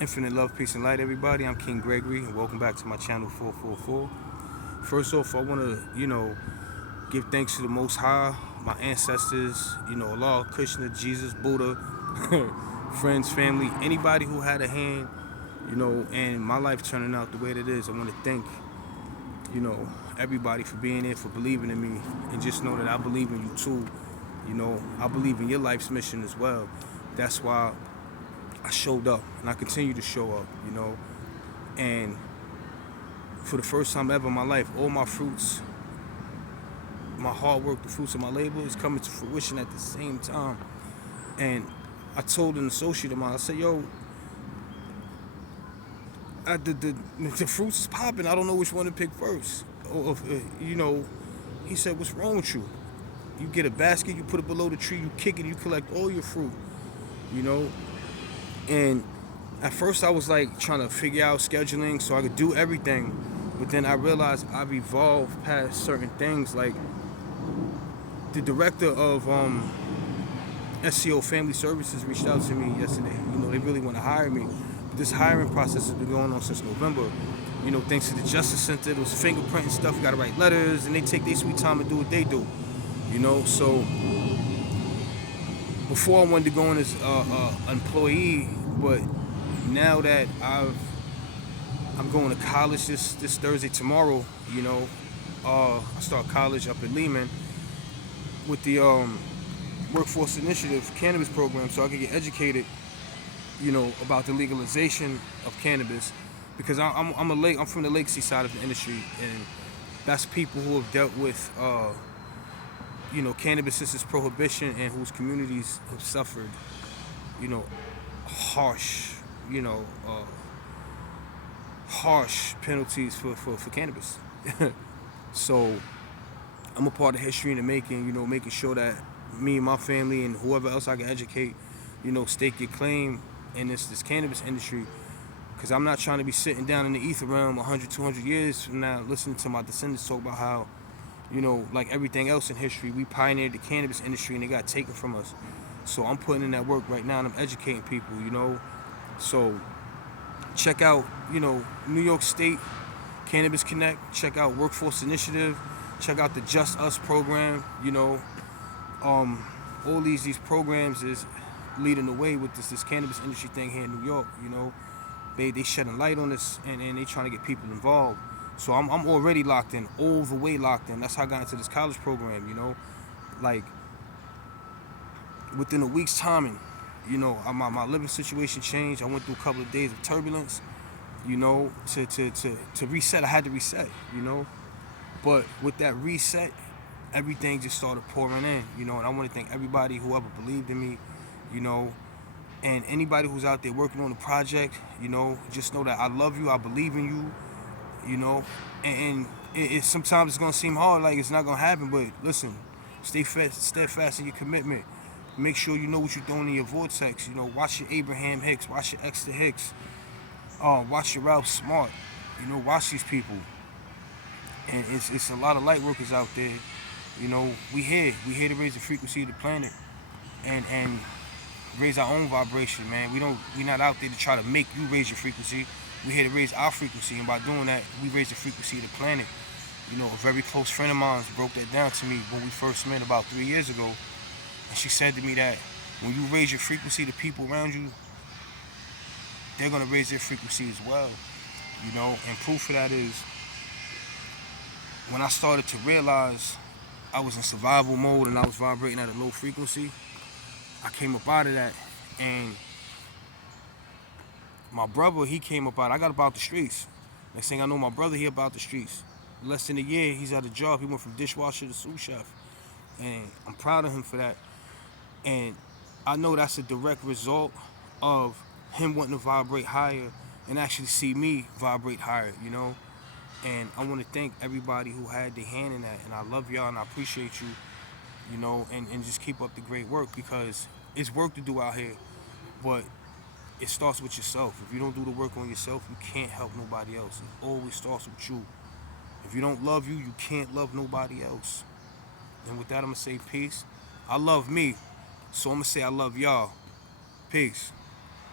Infinite love, peace, and light, everybody. I'm King Gregory, and welcome back to my channel 444. First off, I want to, give thanks to the Most High, my ancestors, Allah, Krishna, Jesus, Buddha, friends, family, anybody who had a hand, and my life turning out the way that it is. I want to thank, everybody for being there, for believing in me, and just know that I believe in you too. I believe in your life's mission as well. That's why I showed up, and I continue to show up, and for the first time ever in my life, all my fruits, my hard work, the fruits of my labor is coming to fruition at the same time. And I told an associate of mine, I said, yo, the fruits is popping. I don't know which one to pick first. He said, what's wrong with you? You get a basket, you put it below the tree, you kick it, you collect all your fruit, And at first I was like trying to figure out scheduling so I could do everything. But then I realized I've evolved past certain things. Like the director of SCO Family Services reached out to me yesterday. They really want to hire me. But this hiring process has been going on since November. Thanks to the Justice Center, there was fingerprinting stuff. You got to write letters, and they take their sweet time to do what they do. So before I wanted to go in as employee, but now that I'm going to college this Thursday, tomorrow, I start college up in Lehman with the Workforce Initiative Cannabis Program, so I can get educated, about the legalization of cannabis, because I'm from the legacy side of the industry, and that's people who have dealt with cannabis since its prohibition, and whose communities have suffered, harsh, harsh penalties for cannabis. So I'm a part of history in the making, making sure that me and my family and whoever else I can educate, stake your claim in this cannabis industry. Because I'm not trying to be sitting down in the ether realm 100, 200 years from now listening to my descendants talk about how, like everything else in history, we pioneered the cannabis industry and it got taken from us. So I'm putting in that work right now, and I'm educating people, So check out, New York State Cannabis Connect. Check out Workforce Initiative. Check out the Just Us program. All these programs is leading the way with this cannabis industry thing here in New York. They shedding light on this, and they trying to get people involved. So I'm already locked in, all the way locked in. That's how I got into this college program. Like within a week's timing, my living situation changed. I went through a couple of days of turbulence, to reset. I had to reset, But with that reset, everything just started pouring in, And I want to thank everybody who ever believed in me, And anybody who's out there working on the project, just know that I love you. I believe in you, And sometimes it's gonna seem hard, like it's not gonna happen. But listen, stay steadfast in your commitment. Make sure you know what you're doing in your vortex. Watch your Abraham Hicks, watch your Esther Hicks, watch your Ralph Smart. Watch these people. And it's a lot of light workers out there. We here to raise the frequency of the planet, and raise our own vibration, man. We're not out there to try to make you raise your frequency. We're here to raise our frequency, and by doing that, we raise the frequency of the planet. A very close friend of mine broke that down to me when we first met about 3 years ago, and she said to me that when you raise your frequency, the people around you, they're gonna raise their frequency as well. And proof of that is when I started to realize I was in survival mode and I was vibrating at a low frequency, I came up out of that, and my brother, he came up out. I got about the streets. Next thing I know, my brother, he about the streets. Less than a year, he's at a job. He went from dishwasher to sous chef, and I'm proud of him for that. And I know that's a direct result of him wanting to vibrate higher and actually see me vibrate higher, And I want to thank everybody who had their hand in that, and I love y'all and I appreciate you, and just keep up the great work, because it's work to do out here, but it starts with yourself. If you don't do the work on yourself, you can't help nobody else. It always starts with you. If you don't love you can't love nobody else. And with that, I'm going to say peace. I love me, so I'm going to say I love y'all. Peace.